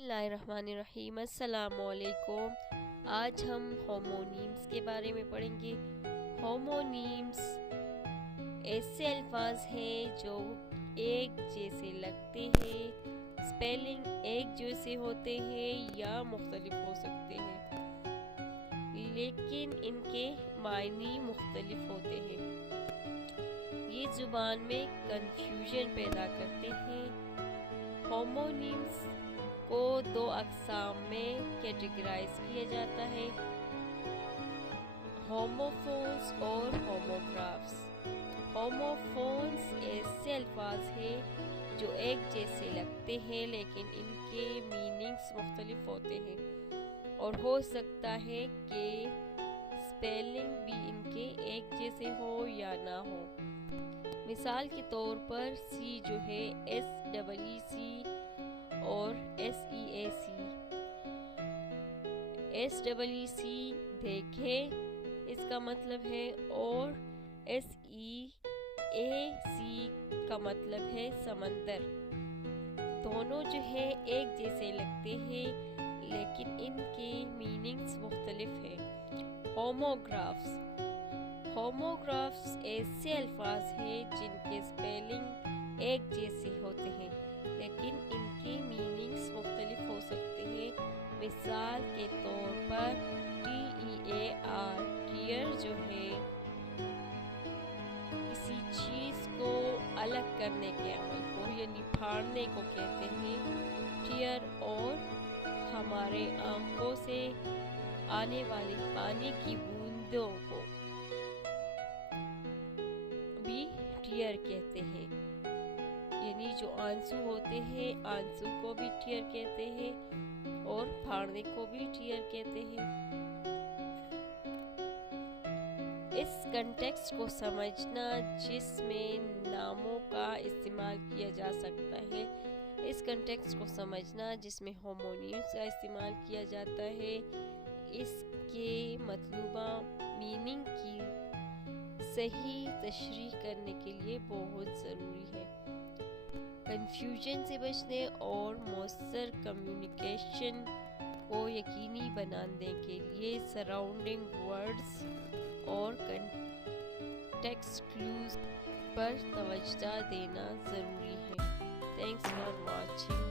بسم اللہ الرحمن الرحیم۔ السلام علیکم۔ آج ہم ہومونیمز کے بارے میں پڑھیں گے۔ ہومونیمز ایسے الفاظ ہیں جو ایک جیسے لگتے ہیں، سپیلنگ ایک جیسے ہوتے ہیں یا مختلف ہو سکتے ہیں، لیکن ان کے معنی مختلف ہوتے ہیں۔ یہ زبان میں کنفیوژن پیدا کرتے ہیں۔ ہومونیمز کو دو اقسام میں کیٹیگرائز کیا جاتا ہے: ہوموفونز اور ہوموگرافز۔ ہوموفونز ایسے الفاظ ہیں جو ایک جیسے لگتے ہیں لیکن ان کے میننگز مختلف ہوتے ہیں، اور ہو سکتا ہے کہ سپیلنگ بھی ان کے ایک جیسے ہو یا نہ ہو۔ مثال کے طور پر سی جو ہے SEEC اور SEAC۔ SEEC دیکھیں اس کا مطلب ہے، اور SEAC کا مطلب ہے سمندر۔ دونوں جو ہے ایک جیسے لگتے ہیں لیکن ان کے میننگز مختلف ہیں۔ ہوموگرافز۔ ہوموگرافز ایسے الفاظ ہیں جن کے سپیلنگ ایک جیسے ہوتے ہیں لیکن ان کے میننگز مختلف ہو سکتے ہیں۔ مثال کے طور پر TEAR ٹیئر جو ہے کسی چیز کو الگ کرنے کے عمل کو یعنی پھاڑنے کو کہتے ہیں ٹیئر، اور ہمارے آنکھوں سے آنے والی پانی کی بوندوں کو بھی ٹیئر کہتے ہیں، یعنی جو آنسو ہوتے ہیں آنسو کو بھی ٹیئر کہتے ہیں اور پھاڑنے کو بھی ٹیئر کہتے ہیں۔ اس کنٹیکسٹ کو سمجھنا جس میں ناموں کا استعمال کیا جا سکتا ہے، اس کنٹیکسٹ کو سمجھنا جس میں ہومونیمز کا استعمال کیا جاتا ہے، اس کے مطلوبہ میننگ کی صحیح تشریح کرنے کے لیے بہت ضروری ہے۔ کنفیوژن سے بچنے اور مؤثر کمیونیکیشن کو یقینی بنانے کے لیے سراؤنڈنگ ورڈز اور کنٹیکسٹ کلوز پر توجہ دینا ضروری ہے۔ Thanks for watching.